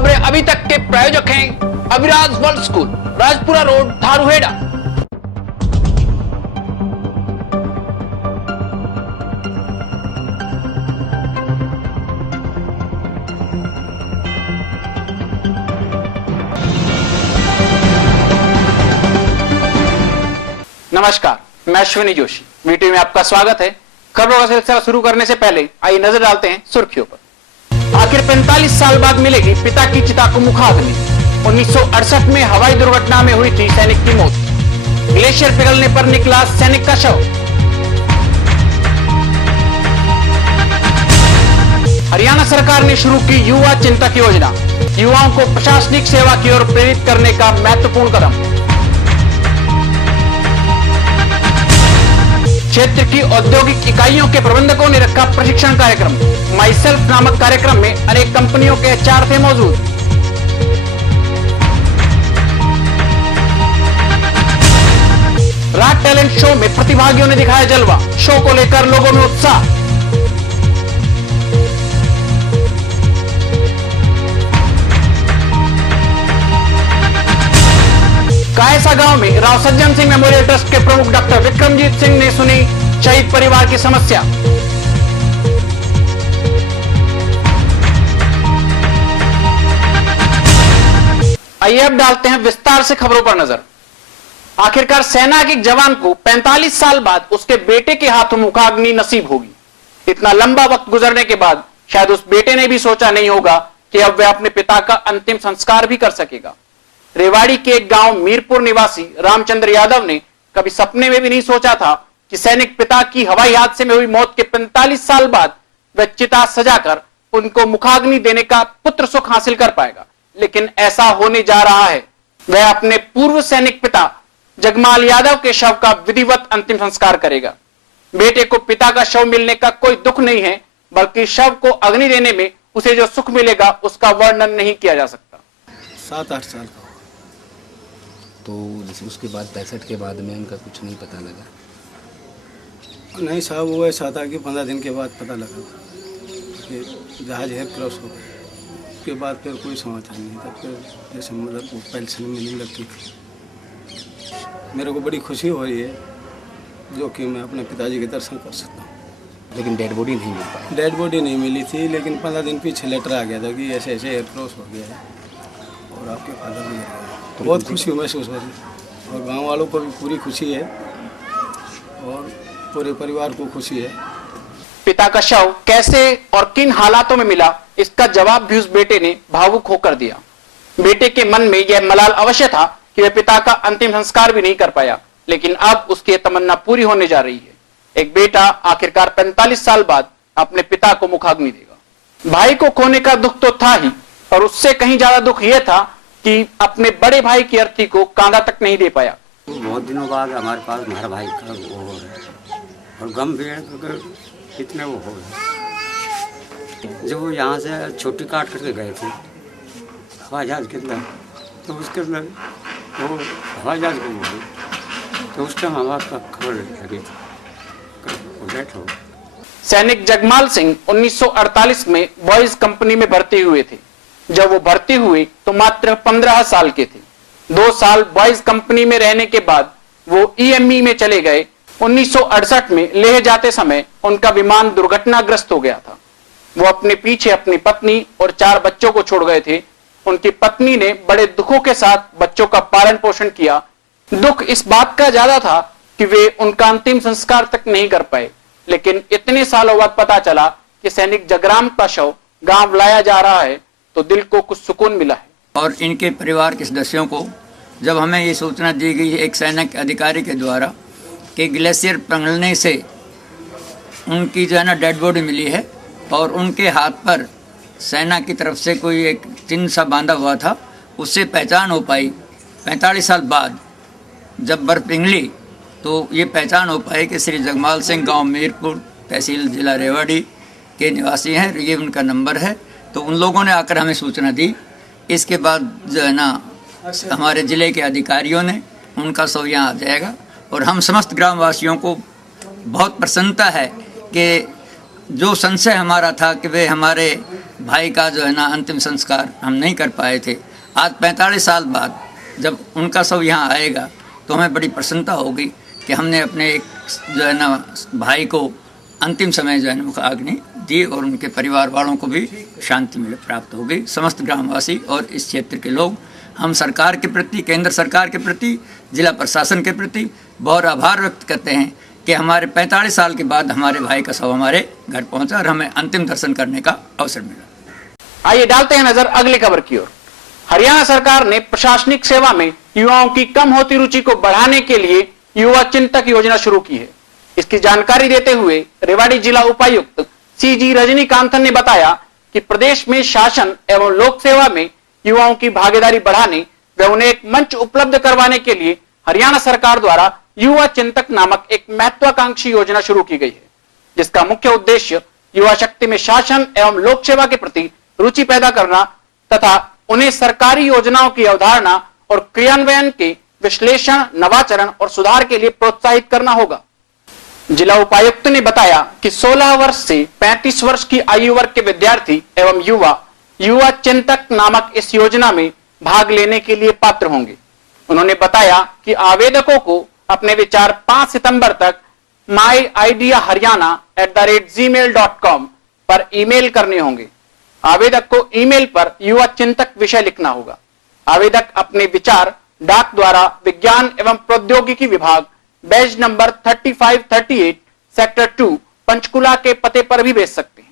खबरें अभी तक के प्रायोजक हैं Abhiraj world school, Rajpura road, Dharuhera. नमस्कार, मैं अश्विनी जोशी, वीटीवी में आपका स्वागत है। खबरों का सिलसिला शुरू करने से पहले आइए नजर डालते हैं सुर्खियों पर। आखिर 45 साल बाद मिलेगी पिता की चिता को मुखाग्नि। 1968 में हवाई दुर्घटना में हुई थी सैनिक की मौत। ग्लेशियर पिघलने पर निकला सैनिक का शव। हरियाणा सरकार ने शुरू की युवा चिंतक योजना, युवाओं को प्रशासनिक सेवा की ओर प्रेरित करने का महत्वपूर्ण कदम। क्षेत्र की औद्योगिक इकाइयों के प्रबंधकों ने रखा प्रशिक्षण कार्यक्रम। माईसेल्फ नामक कार्यक्रम में अनेक कंपनियों के एचआर थे मौजूद। राज टैलेंट शो में प्रतिभागियों ने दिखाया जलवा। शो को लेकर लोगों में उत्साह। कायसा गांव में राव सज्जन सिंह मेमोरियल ट्रस्ट के प्रमुख डॉक्टर विक्रमजीत सिंह ने सुनी शहीद परिवार की समस्या। आइए अब डालते हैं विस्तार से खबरों पर नजर। आखिरकार सेना के जवान को 45 साल बाद उसके बेटे के हाथों मुखाग्नि नसीब होगी। इतना लंबा वक्त गुजरने के बाद शायद उस बेटे ने भी सोचा नहीं होगा कि अब वह अपने पिता का अंतिम संस्कार भी कर सकेगा। रेवाड़ी के एक गांव मीरपुर निवासी रामचंद्र यादव ने कभी सपने में भी नहीं सोचा था कि सैनिक पिता की हवाई हादसे में हुई मौत के 45 साल बाद वह चिता सजाकर उनको मुखाग्नि देने का पुत्र सुख हासिल कर पाएगा। लेकिन ऐसा होने जा रहा है। वह अपने पूर्व सैनिक पिता जगमाल यादव के शव का विधिवत अंतिम संस्कार करेगा। बेटे को पिता का शव मिलने का कोई दुख नहीं है, बल्कि शव को अग्नि देने में उसे जो सुख मिलेगा उसका वर्णन नहीं किया जा सकता। 7-8 साल का तो जैसे उसके बाद 65 के बाद में उनका कुछ नहीं पता लगा। नहीं साहब, वो ऐसा था कि 15 दिन के बाद पता लगा कि जहाज एयर क्रॉस हो गया। उसके बाद फिर कोई समाचार नहीं था। फिर जैसे मतलब वो पेंशन मिलने लगती थी। मेरे को बड़ी खुशी हो रही है जो कि मैं अपने पिताजी के दर्शन कर सकता हूँ। लेकिन डेड बॉडी नहीं मिल पाई। डेड बॉडी नहीं मिली थी, लेकिन 15 दिन पीछे लेटर आ गया था कि ऐसे ऐसे एयर क्रॉस हो गया है और आपके फादर भी गए। तो बहुत खुशी महसूस हो रही है और गांव वालों को भी पूरी खुशी है और पूरे परिवार को खुशी है। पिता का शव कैसे और किन हालातों में मिला, इसका जवाब भी उस बेटे ने भावुक होकर दिया। बेटे के मन में यह मलाल अवश्य था कि वह पिता का अंतिम संस्कार भी नहीं कर पाया, लेकिन अब उसकी तमन्ना पूरी होने जा रही है। एक बेटा आखिरकार 45 साल बाद अपने पिता को मुखाग्नि देगा। भाई को खोने का दुख तो था ही, और उससे कहीं ज्यादा दुख यह था कि अपने बड़े भाई की अर्थी को कांधा तक नहीं दे पाया। बहुत दिनों बाद हमारे पास हमारा भाई का वो हो रहा है और गम भी है क्योंकि कितने वो हो रहा है। जब वो यहाँ से छोटी काट करके गए थे हवाई जहाज के अंदर, तो उसके अंदर वो हवाई जहाज गुम हो गई। तो उस टाइम हमारे पास खबर लगी थी वो डेथ हो। सैनिक जगमाल सिंह 1948 में बॉयज कंपनी में भर्ती हुए थे। जब वो भर्ती हुए तो मात्र 15 साल के थे। 2 साल बॉयज कंपनी में रहने के बाद वो ईएमई में चले गए। 1968 में लेह जाते समय उनका विमान दुर्घटनाग्रस्त हो गया था। वो अपने पीछे अपनी पत्नी और 4 बच्चों को छोड़ गए थे। उनकी पत्नी ने बड़े दुखों के साथ बच्चों का पालन पोषण किया। दुख इस बात का ज्यादा था कि वे उनका अंतिम संस्कार तक नहीं कर पाए। लेकिन इतने सालों बाद पता चला कि सैनिक जगराम का शव गांव लाया जा रहा है, तो दिल को कुछ सुकून मिला है। और इनके परिवार के सदस्यों को जब हमें ये सूचना दी गई एक सैनिक अधिकारी के द्वारा कि ग्लेशियर पिघलने से उनकी जो है ना डेड बॉडी मिली है और उनके हाथ पर सेना की तरफ से कोई एक चिन्ह सा बांधा हुआ था, उससे पहचान हो पाई। 45 साल बाद जब बर्फ पिघली तो ये पहचान हो पाई कि श्री जगमाल सिंह गांव मीरपुर तहसील जिला रेवाड़ी के निवासी हैं। ये उनका नंबर है। तो उन लोगों ने आकर हमें सूचना दी। इसके बाद जो है ना हमारे ज़िले के अधिकारियों ने उनका शव यहाँ आ जाएगा और हम समस्त ग्रामवासियों को बहुत प्रसन्नता है कि जो संशय हमारा था कि वे हमारे भाई का जो है ना अंतिम संस्कार हम नहीं कर पाए थे। आज 45 साल बाद जब उनका शव यहाँ आएगा तो हमें बड़ी प्रसन्नता होगी कि हमने अपने एक जो है ना भाई को अंतिम समय जो है ना मुखाग्नि दी और उनके परिवार वालों को भी शांति मिले प्राप्त होगी। समस्त ग्रामवासी और इस क्षेत्र के लोग हम सरकार के प्रति, केंद्र सरकार के प्रति, जिला प्रशासन के प्रति बहुत आभार व्यक्त करते हैं कि हमारे 45 साल के बाद हमारे भाई का शव हमारे घर पहुंचा और हमें अंतिम दर्शन करने का अवसर मिला। आइए डालते हैं नजर अगली खबर की ओर। हरियाणा सरकार ने प्रशासनिक सेवा में युवाओं की कम होती रुचि को बढ़ाने के लिए युवा चिंतक योजना शुरू की है। इसकी जानकारी देते हुए रेवाड़ी जिला उपायुक्त CG रजनीकांतन ने बताया कि प्रदेश में शासन एवं लोक सेवा में युवाओं की भागीदारी बढ़ाने व उन्हें एक मंच उपलब्ध करवाने के लिए हरियाणा सरकार द्वारा युवा चिंतक नामक एक महत्वाकांक्षी योजना शुरू की गई है, जिसका मुख्य उद्देश्य युवा शक्ति में शासन एवं लोक सेवा के प्रति रुचि पैदा करना तथा उन्हें सरकारी योजनाओं की अवधारणा और क्रियान्वयन के विश्लेषण, नवाचारण और सुधार के लिए प्रोत्साहित करना होगा। जिला उपायुक्त ने बताया कि 16 वर्ष से 35 वर्ष की आयु वर्ग के विद्यार्थी एवं युवा चिंतक नामक इस योजना में भाग लेने के लिए पात्र होंगे। उन्होंने बताया कि आवेदकों को अपने विचार 5 सितंबर तक myideaharyana@gmail.com पर ईमेल करने होंगे। आवेदक को ईमेल पर युवा चिंतक विषय लिखना होगा। आवेदक अपने विचार डाक द्वारा विज्ञान एवं प्रौद्योगिकी विभाग, बैच नंबर 3538, सेक्टर 2, पंचकुला के पते पर भी भेज सकते हैं।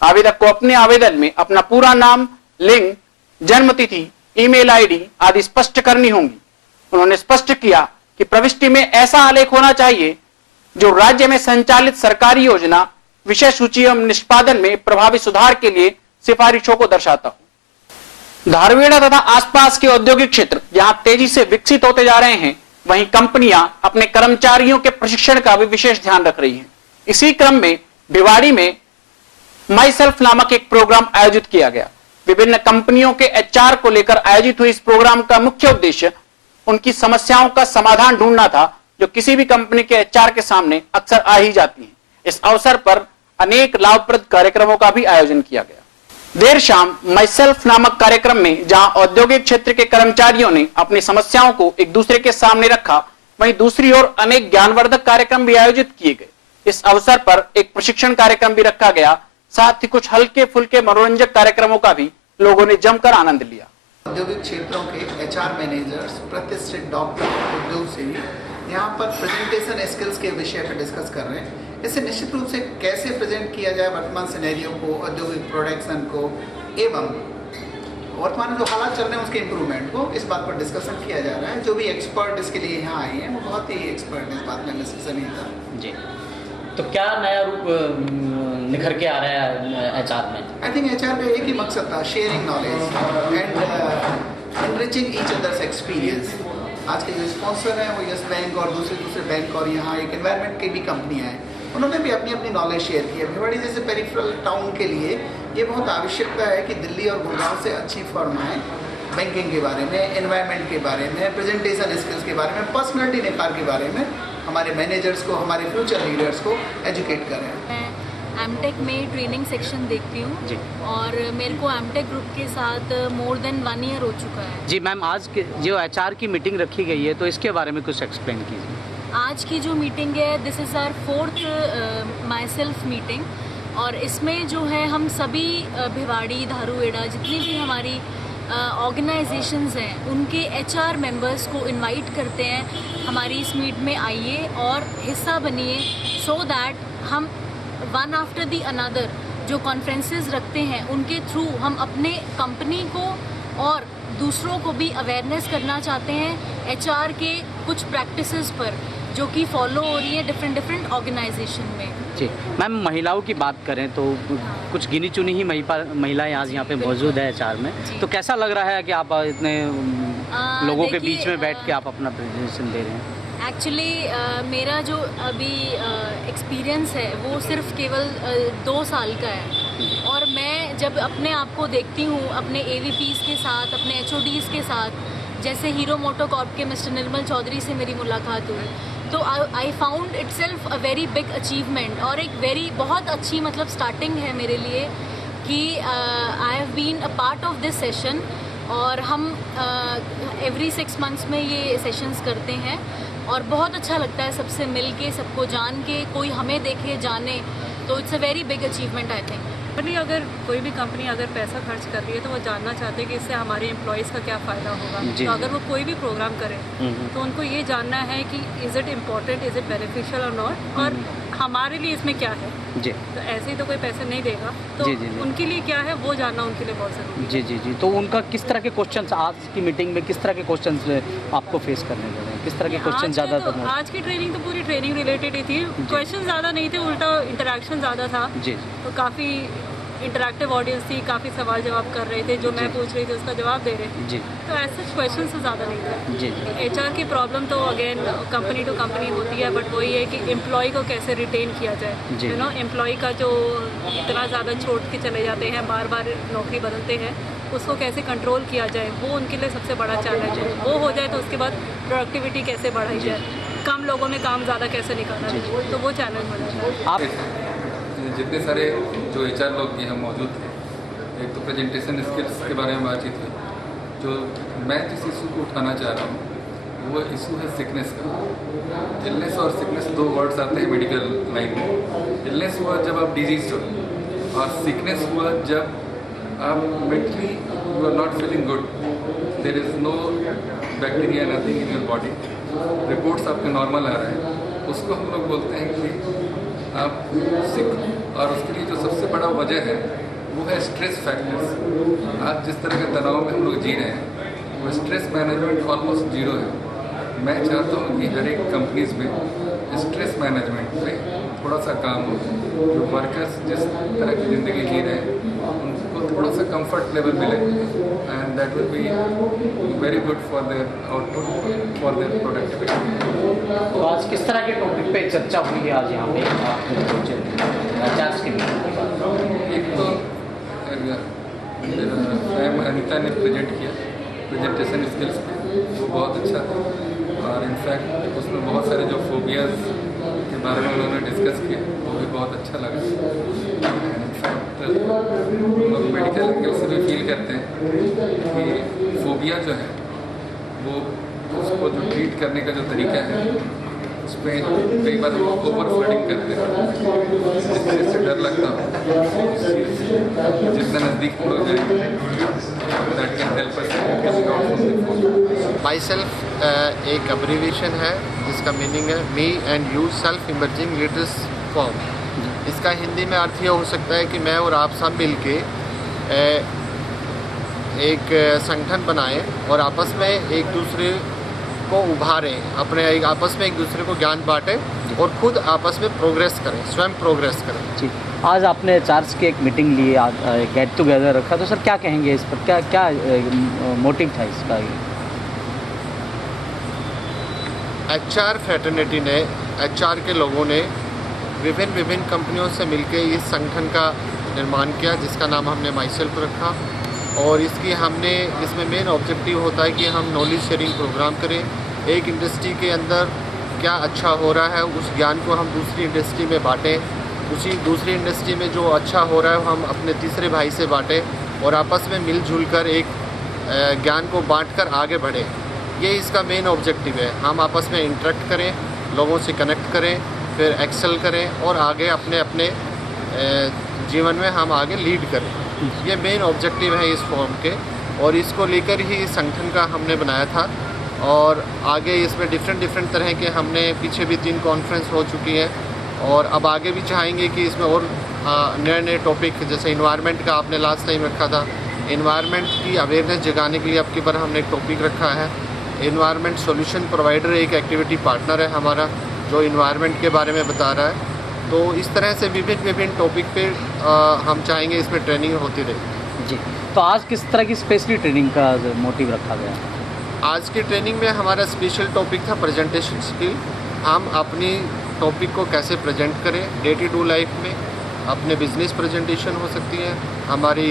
आवेदक को अपने आवेदन में अपना पूरा नाम, लिंग, जन्म तिथि, ईमेल आईडी आदि स्पष्ट करनी होंगी। उन्होंने स्पष्ट किया कि प्रविष्टि में ऐसा आलेख होना चाहिए जो राज्य में संचालित सरकारी योजना, विषय सूची एवं निष्पादन में प्रभावी सुधार के लिए सिफारिशों को दर्शाता हो। धारवेड़ा तथा आसपास के औद्योगिक क्षेत्र जहां तेजी से विकसित होते जा रहे हैं, वहीं कंपनियां अपने कर्मचारियों के प्रशिक्षण का भी विशेष ध्यान रख रही हैं। इसी क्रम में भिवाड़ी में माई सेल्फ नामक एक प्रोग्राम आयोजित किया गया। विभिन्न कंपनियों के HR को लेकर आयोजित हुई इस प्रोग्राम का मुख्य उद्देश्य उनकी समस्याओं का समाधान ढूंढना था, जो किसी भी कंपनी के HR के सामने अक्सर आ ही जाती हैं। इस अवसर पर अनेक लाभप्रद कार्यक्रमों का भी आयोजन किया गया। देर शाम माई सेल्फ नामक कार्यक्रम में जहां औद्योगिक क्षेत्र के कर्मचारियों ने अपनी समस्याओं को एक दूसरे के सामने रखा, वहीं दूसरी ओर अनेक ज्ञानवर्धक कार्यक्रम भी आयोजित किए गए। इस अवसर पर एक प्रशिक्षण कार्यक्रम भी रखा गया। साथ ही कुछ हल्के फुल्के मनोरंजक कार्यक्रमों का भी लोगों ने जमकर आनंद लिया। औद्योगिक क्षेत्रों के HR मैनेजर्स, प्रतिष्ठित डॉक्टर, उद्योग सेवी यहाँ पर प्रेजेंटेशन स्किल्स के विषय पर डिस्कस कर रहे हैं। इससे निश्चित रूप से कैसे प्रेजेंट किया जाए वर्तमान सिनेरियो को, औद्योगिक प्रोडक्शन को एवं वर्तमान जो हालात चल रहे हैं उसके इम्प्रूवमेंट को, इस बात पर डिस्कशन किया जा रहा है। जो भी एक्सपर्ट इसके लिए यहाँ आए हैं वो बहुत ही एक्सपर्ट इस बात में, मिसेस सनीता जी। तो क्या नया रूप निखर के आ रहा है HR में? आई थिंक HR में एक ही मकसद था, sharing knowledge and enriching each others experience. आज के जो स्पॉन्सर हैं वो यस बैंक और दूसरे बैंक और यहाँ एक एनवायरनमेंट की भी कंपनियाँ हैं, उन्होंने भी अपनी नॉलेज शेयर की है। भिवाड़ी जैसे पेरिफेरल टाउन के लिए ये बहुत आवश्यकता है कि दिल्ली और गुड़गांव से अच्छी फर्म आए, बैंकिंग के बारे में, एनवायरनमेंट के बारे में, प्रेजेंटेशन स्किल्स के बारे में, पर्सनैलिटी निखार के बारे में हमारे मैनेजर्स को, हमारे फ्यूचर लीडर्स को एजुकेट करें। एमटेक में ट्रेनिंग सेक्शन देखती हूँ और मेरे को एमटेक ग्रुप के साथ मोर देन 1 ईयर हो चुका है। जी मैम, आज जो HR की मीटिंग रखी गई है तो इसके बारे में कुछ एक्सप्लेन कीजिए। आज की जो मीटिंग है, this is our 4th myself meeting और इसमें जो है हम सभी भिवाड़ी, धारूहेड़ा जितनी भी हमारी ऑर्गेनाइजेशंस हैं उनके HR मेंबर्स को इनवाइट करते हैं हमारी इस मीट में आइए और हिस्सा बनिए, सो दैट हम वन आफ्टर दी अनदर जो कॉन्फ्रेंसेस रखते हैं उनके थ्रू हम अपने कंपनी को और दूसरों को भी अवेयरनेस करना चाहते हैं HR के कुछ प्रैक्टिसेस पर जो कि फॉलो हो रही है डिफरेंट ऑर्गेनाइजेशन में। जी मैम, महिलाओं की बात करें तो कुछ गिनी चुनी ही महिलाएं आज यहाँ पे मौजूद है HR में, तो कैसा लग रहा है कि आप इतने लोगों के बीच में बैठ के आप अपना प्रेजेंटेशन दे रहे हैं? एक्चुअली मेरा जो अभी एक्सपीरियंस है वो सिर्फ केवल 2 साल का है और मैं जब अपने आप को देखती हूँ अपने AVPs के साथ, अपने HODs के साथ, जैसे हीरो मोटोकॉर्प के मिस्टर निर्मल चौधरी से मेरी मुलाकात हुई, तो I found itself a very big achievement और एक बहुत अच्छी मतलब स्टार्टिंग है मेरे लिए कि I have been a part of this session और हम एवरी 6 months में ये सेशंस करते हैं और बहुत अच्छा लगता है सबसे मिल के, सबको जान के, कोई हमें देखे जाने, तो it's a very big achievement I think. Company अगर कोई भी कंपनी अगर पैसा खर्च कर रही है तो वो जानना चाहते हैं कि इससे हमारे एम्प्लॉयज़ का क्या फ़ायदा होगा। तो अगर वो कोई भी प्रोग्राम करें तो उनको ये जानना है कि is it important, is it beneficial और नॉट, और हमारे लिए इसमें क्या है। जी। तो ऐसे ही तो कोई पैसे नहीं देगा, तो जी। उनके लिए क्या है वो जानना उनके लिए बहुत ज़रूरी है। जी। तो उनका किस तरह के क्वेश्चंस आज की मीटिंग में किस तरह के क्वेश्चंस आपको फेस करने पड़ रहे हैं, किस तरह के क्वेश्चन ज़्यादातर? आज की ट्रेनिंग तो पूरी ट्रेनिंग रिलेटेड ही थी, क्वेश्चन ज़्यादा नहीं थे, उल्टा इंटरेक्शन ज़्यादा था। जी। तो काफ़ी इंटरैक्टिव ऑडियंस थी, काफ़ी सवाल जवाब कर रहे थे, जो मैं पूछ रही थी उसका जवाब दे रहे थे। जी। तो ऐसे क्वेश्चन से ज़्यादा नहीं थे। जी। HR की प्रॉब्लम तो अगेन कंपनी टू कंपनी होती है, बट वही है कि एम्प्लॉय को कैसे रिटेन किया जाए। जी। यू नो, एम्प्लॉय का जो इतना ज़्यादा छोड़ के चले जाते हैं, बार बार नौकरी बदलते हैं, उसको कैसे कंट्रोल किया जाए, वो उनके लिए सबसे बड़ा चैलेंज है। वो हो जाए तो उसके बाद प्रोडक्टिविटी कैसे बढ़ाई जाए, कम लोगों में काम ज़्यादा कैसे निकाला जाए, तो वो चैलेंज हो जाता है। आप जितने सारे जो HR लोग यहाँ मौजूद थे, एक तो प्रेजेंटेशन स्किल्स के बारे में बातचीत हुई। जो मैं जिस इशू को उठाना चाह रहा हूँ वो इशू है सिकनेस का। इलनेस और सिकनेस 2 वर्ड्स आते हैं मेडिकल लाइन में। इलनेस हुआ जब आप डिजीज हो, और सिकनेस हुआ जब आप mentally you are not feeling good, there is no bacteria nothing in your body, reports आपके नॉर्मल आ रहे हैं, उसको हम लोग बोलते हैं कि आप सिक। और उसके लिए जो सबसे बड़ा वजह है वो है स्ट्रेस फैक्टर्स। आज जिस तरह के तनाव में हम लोग जी रहे हैं, वो स्ट्रेस मैनेजमेंट ऑलमोस्ट जीरो है। मैं चाहता हूँ कि हर एक कंपनीज में स्ट्रेस मैनेजमेंट पे थोड़ा सा काम हो। जो वर्कर्स जिस तरह की ज़िंदगी जी रहे हैं उनको थोड़ा सा कंफर्ट लेवल मिले, and that will be very good for their output, for their productivity. तो आज किस तरह के टॉपिक पे चर्चा हुई है आज यहाँ पे के एक तो मैम अनिता ने प्रेजेंट किया प्रेजेंटेशन स्किल्स पे, वो बहुत अच्छा था। और इनफैक्ट उसमें बहुत सारे जो फोबियाज़ के बारे में उन्होंने डिस्कस किया, वो भी बहुत अच्छा लगा। इनफैक्ट हम लोग मेडिकल एंगल से भी फील करते हैं कि फोबिया जो है वो उसको जो ट्रीट करने का जो तरीका है उसमें कई बार लोग ओवर फ्लडिंग करते हैं, जिस चीज़ से डर लगता हो जितना नज़दीक हम लोग जाएंगे that can help us getting out from the phobia. My self एक अब्रीविएशन है जिसका मीनिंग है me and you self emerging leaders form. इसका हिंदी में अर्थ ये हो सकता है कि मैं और आप सब मिल के एक संगठन बनाएं और आपस में एक दूसरे को उभारें, अपने आपस में एक दूसरे को ज्ञान बांटें और खुद आपस में प्रोग्रेस करें, स्वयं प्रोग्रेस करें। जी। आज आपने चार्ज की एक मीटिंग ली, गेट टुगेदर रखा, तो सर क्या कहेंगे इस पर, क्या क्या मोटिव था इसका? HR फ्रेटर्निटी ने, HR के लोगों ने विभिन्न कंपनियों से मिलकर इस संगठन का निर्माण किया, जिसका नाम हमने माईसेल्फ रखा। और इसमें मेन ऑब्जेक्टिव होता है कि हम नॉलेज शेयरिंग प्रोग्राम करें। एक इंडस्ट्री के अंदर क्या अच्छा हो रहा है उस ज्ञान को हम दूसरी इंडस्ट्री में बांटें, उसी दूसरी इंडस्ट्री में जो अच्छा हो रहा है हम अपने तीसरे भाई से बांटें और आपस में मिलजुल कर एक ज्ञान को बांटकर आगे बढ़ें। ये इसका मेन ऑब्जेक्टिव है। हम आपस में इंटरेक्ट करें, लोगों से कनेक्ट करें, फिर एक्सेल करें और आगे अपने जीवन में हम आगे लीड करें। ये मेन ऑब्जेक्टिव है इस फॉर्म के, और इसको लेकर ही इस संगठन का हमने बनाया था। और आगे इसमें डिफरेंट तरह के हमने पीछे भी 3 कॉन्फ्रेंस हो चुकी हैं, और अब आगे भी चाहेंगे कि इसमें और नए टॉपिक, जैसे इन्वायरमेंट का आपने लास्ट टाइम रखा था, इन्वायरमेंट की अवेयरनेस जगाने के लिए अब की बार हमने एक टॉपिक रखा है। इन्वायरमेंट सॉल्यूशन प्रोवाइडर एक एक्टिविटी पार्टनर है हमारा, जो इन्वायरमेंट के बारे में बता रहा है। तो इस तरह से विभिन्न टॉपिक पे हम चाहेंगे इसमें ट्रेनिंग होती रहे। जी। तो आज किस तरह की स्पेशली ट्रेनिंग का मोटिव रखा गया? आज की ट्रेनिंग में हमारा स्पेशल टॉपिक था प्रेजेंटेशन स्किल। हम अपनी टॉपिक को कैसे प्रेजेंट करें डे टू डे लाइफ में। अपने बिजनेस प्रेजेंटेशन हो सकती है, हमारी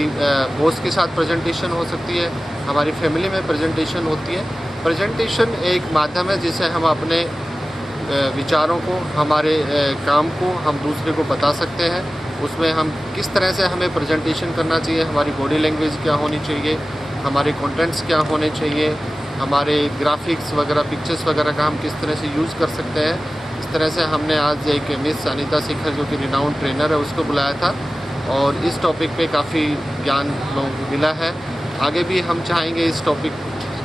बॉस के साथ प्रेजेंटेशन हो सकती है, हमारी फैमिली में प्रेजेंटेशन होती है। प्रेजेंटेशन एक माध्यम है जिससे हम अपने विचारों को, हमारे काम को हम दूसरे को बता सकते हैं उसमें हम किस तरह से हमें प्रेजेंटेशन करना चाहिए, हमारी बॉडी लैंग्वेज क्या होनी चाहिए, हमारे कंटेंट्स क्या होने चाहिए, हमारे ग्राफिक्स वगैरह, पिक्चर्स वगैरह का हम किस तरह से यूज़ कर सकते हैं। इस तरह से हमने आज एक मिस अनीता शिखर जो कि रिनाउंड ट्रेनर है उसको बुलाया था और इस टॉपिक पे काफ़ी ज्ञान लोगों को मिला है। आगे भी हम चाहेंगे इस टॉपिक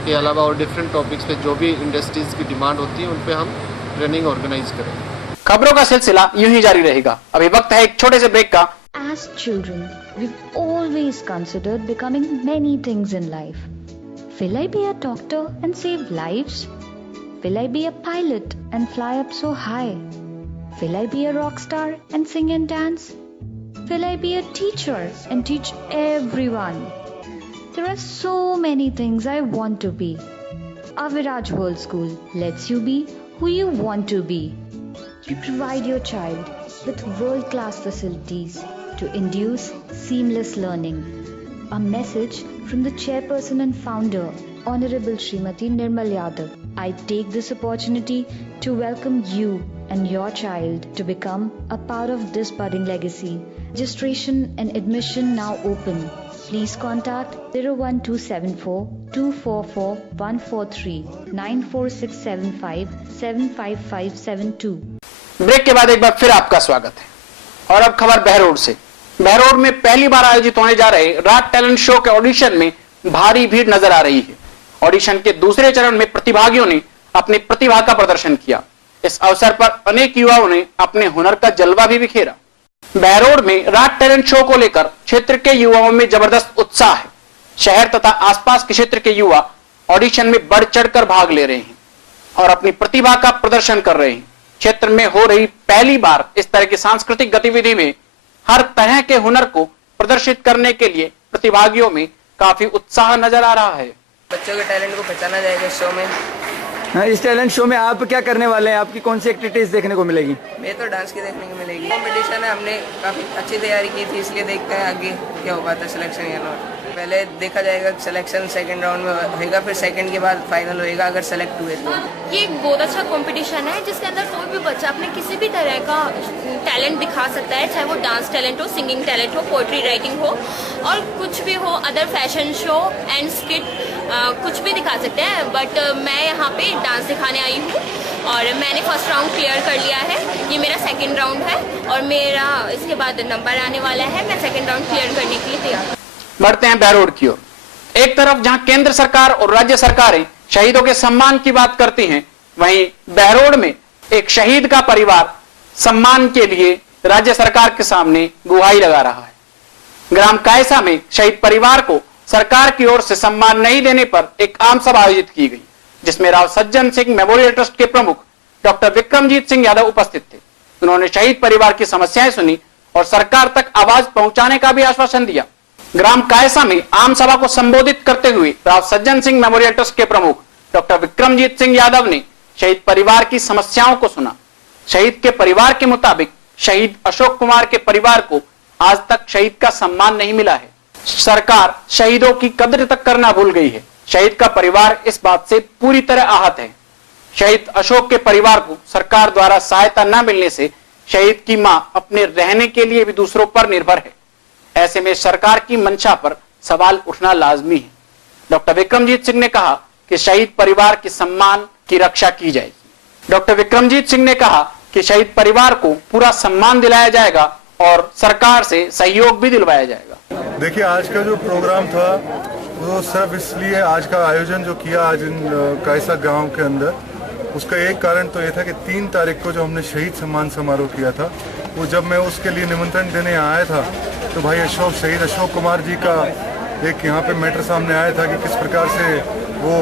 के अलावा और डिफरेंट टॉपिक्स पे जो भी इंडस्ट्रीज़ की डिमांड होती है उन पे हम ट्रेनिंग ऑर्गेनाइज करें। खबरों का सिलसिला यूं ही जारी रहेगा। अभी वक्त है एक छोटे से ब्रेक का। As children, we've always considered becoming many things in life. Will I be a doctor and save lives? Will I be a pilot and fly up so high? Will I be a rock star and sing and dance? Will I be a teacher and teach everyone? There are so many things I want to be. Aviraj World School lets you be who you want to be. We provide your child with world-class facilities to induce seamless learning. A message from the chairperson and founder, Honorable Srimati Nirmal Yadav. I take this opportunity to welcome you and your child to become a part of this budding legacy. Registration and admission now open. Please contact 01274 244 143 94675 75572. Break के बाद एक बार फिर आपका स्वागत है और अब खबर बहरोड से। बहरोड में पहली बार आयोजित होने जा रहे रात टैलेंट शो के ऑडिशन में भारी भीड़ नजर आ रही है। ऑडिशन के दूसरे चरण में प्रतिभागियों ने अपनी प्रतिभा का प्रदर्शन किया। इस अवसर पर अनेक युवाओं ने अपने हुनर का जलवा भी बिखेरा। बहरोड में रात टैलेंट शो को लेकर क्षेत्र के युवाओं में जबरदस्त उत्साह है। शहर तथा आसपास के क्षेत्र के युवा ऑडिशन में बढ़ चढ़कर भाग ले रहे हैं और अपनी प्रतिभा का प्रदर्शन कर रहे हैं। क्षेत्र में हो रही पहली बार इस तरह की सांस्कृतिक गतिविधि में हर तरह के हुनर को प्रदर्शित करने के लिए प्रतिभागियों में काफी उत्साह नजर आ रहा है। बच्चों के टैलेंट को पहचाना जाएगा इस शो में। इस टैलेंट शो में आप क्या करने वाले हैं? आपकी कौन सी एक्टिविटीज देखने को मिलेगी? मैं तो डांस की देखने को मिलेगी। कंपटीशन है, हमने काफ़ी अच्छी तैयारी की थी, इसलिए देखते हैं आगे क्या हो पाता है सिलेक्शन या नॉट। पहले देखा जाएगा सिलेक्शन सेकंड राउंड में होगा, फिर सेकंड के बाद फाइनल होएगा अगर सेलेक्ट हुए तो। ये एक बहुत अच्छा कंपटीशन है जिसके अंदर कोई भी बच्चा अपने किसी भी तरह का टैलेंट दिखा सकता है, चाहे वो डांस टैलेंट हो, सिंगिंग टैलेंट हो, पोएट्री राइटिंग हो और कुछ भी हो, other fashion show and skit कुछ भी दिखा सकते हैं। बट मैं यहाँ पे डांस दिखाने आई हूँ और मैंने फर्स्ट राउंड क्लियर कर लिया है। ये मेरा सेकंड राउंड है और मेरा इसके बाद नंबर आने वाला है। मैं सेकंड राउंड क्लियर करने के लिए तैयार। बढ़ते हैं बहरोड की ओर। एक तरफ जहां केंद्र सरकार और राज्य सरकारें शहीदों के सम्मान की बात करती हैं, वहीं बहरोड में एक शहीद का परिवार सम्मान के लिए राज्य सरकार के सामने गुहारी लगा रहा है। ग्राम कायसा में शहीद परिवार को सरकार की ओर से सम्मान नहीं देने पर एक आम सभा आयोजित की गई, जिसमें राव सज्जन सिंह मेमोरियल ट्रस्ट के प्रमुख डॉक्टर विक्रमजीत सिंह यादव उपस्थित थे। उन्होंने शहीद परिवार की समस्याएं सुनी और सरकार तक आवाज पहुंचाने का भी आश्वासन दिया। ग्राम कायसा में आम सभा को संबोधित करते हुए राव सज्जन सिंह मेमोरियल ट्रस्ट के प्रमुख डॉक्टर विक्रमजीत सिंह यादव ने शहीद परिवार की समस्याओं को सुना। शहीद के परिवार के मुताबिक शहीद अशोक कुमार के परिवार को आज तक शहीद का सम्मान नहीं मिला है। सरकार शहीदों की कद्र तक करना भूल गई है। शहीद का परिवार इस बात से पूरी तरह आहत है। शहीद अशोक के परिवार को सरकार द्वारा सहायता न मिलने से शहीद की मां अपने रहने के लिए भी दूसरों पर निर्भर है। ऐसे में सरकार की मंशा पर सवाल उठना लाजमी है। डॉक्टर विक्रमजीत सिंह ने कहा कि शहीद परिवार के सम्मान की रक्षा की जाएगी। डॉक्टर विक्रमजीत सिंह ने कहा कि शहीद परिवार को पूरा सम्मान दिलाया जाएगा और सरकार से सहयोग भी दिलवाया जाएगा। देखिए, आज का जो प्रोग्राम था वो सिर्फ इसलिए आज का आयोजन जो किया आज इन कायसा गांव के अंदर, उसका एक कारण तो ये था कि 3 तारीख को जो हमने शहीद सम्मान समारोह किया था, वो जब मैं उसके लिए निमंत्रण देने आया था तो भाई शहीद अशोक कुमार जी का एक यहाँ पे मैटर सामने आया था कि किस प्रकार से वो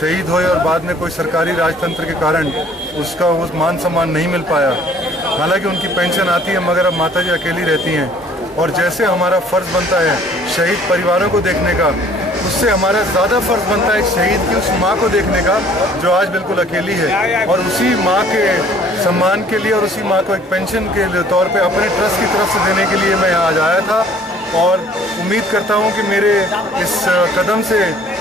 शहीद हुए और बाद में कोई सरकारी राजतंत्र के कारण उसका वो मान सम्मान नहीं मिल पाया। हालांकि उनकी पेंशन आती है मगर अब माता जी अकेली रहती हैं और जैसे हमारा फ़र्ज़ बनता है शहीद परिवारों को देखने का, उससे हमारा ज़्यादा फ़र्ज़ बनता है शहीद की उस माँ को देखने का जो आज बिल्कुल अकेली है। और उसी माँ के सम्मान के लिए और उसी माँ को एक पेंशन के तौर पे अपने ट्रस्ट की तरफ से देने के लिए मैं यहाँ आज आया था और उम्मीद करता हूँ कि मेरे इस कदम से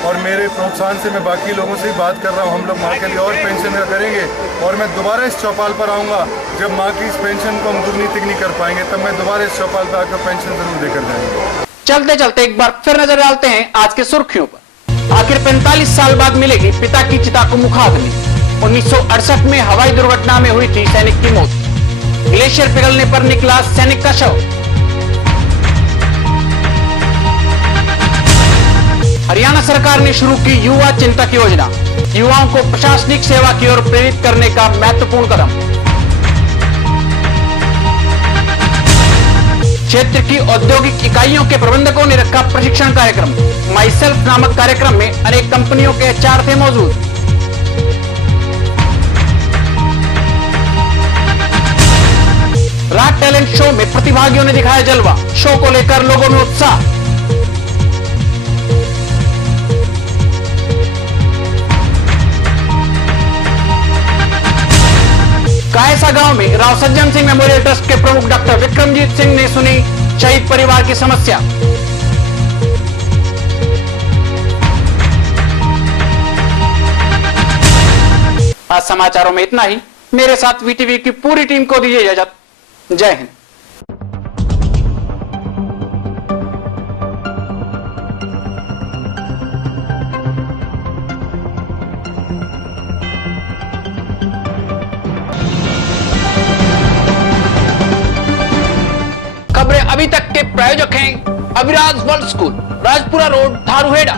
और मेरे प्रोत्साहन से मैं बाकी लोगों से ही बात कर रहा हूँ, हम लोग माँ के लिए और पेंशन का करेंगे और मैं दोबारा इस चौपाल पर आऊँगा जब माँ की इस पेंशन को हम दुगनी तिगनी कर पाएंगे, तब मैं दोबारा इस चौपाल पर आकर पेंशन जरूर देकर जाएंगे। चलते चलते एक बार फिर नजर डालते हैं आज के सुर्खियों पर। आखिर 45 साल बाद मिलेगी पिता की चिता को मुखाग्नि। 1968 में हवाई दुर्घटना में हुई थी सैनिक की मौत। ग्लेशियर पिघलने पर निकला सैनिक का शव। हरियाणा सरकार ने शुरू की युवा चिंतक योजना। युवाओं को प्रशासनिक सेवा की ओर प्रेरित करने का महत्वपूर्ण कदम। क्षेत्र की औद्योगिक इकाइयों के प्रबंधकों ने रखा प्रशिक्षण कार्यक्रम। माई सेल्फ नामक कार्यक्रम में अनेक कंपनियों के एचआर थे मौजूद। राग टैलेंट शो में प्रतिभागियों ने दिखाया जलवा। शो को लेकर लोगों में उत्साह। कायसा गांव में राव सज्जन सिंह मेमोरियल ट्रस्ट के प्रमुख डॉक्टर विक्रमजीत सिंह ने सुनी शहीद परिवार की समस्या। आज समाचारों में इतना ही। मेरे साथ वीटीवी की पूरी टीम को दीजिए इजाजत। जय हिंद। खबरें अभी तक के प्रायोजक हैं Aviraj world school, Rajpura road, Dharuhera.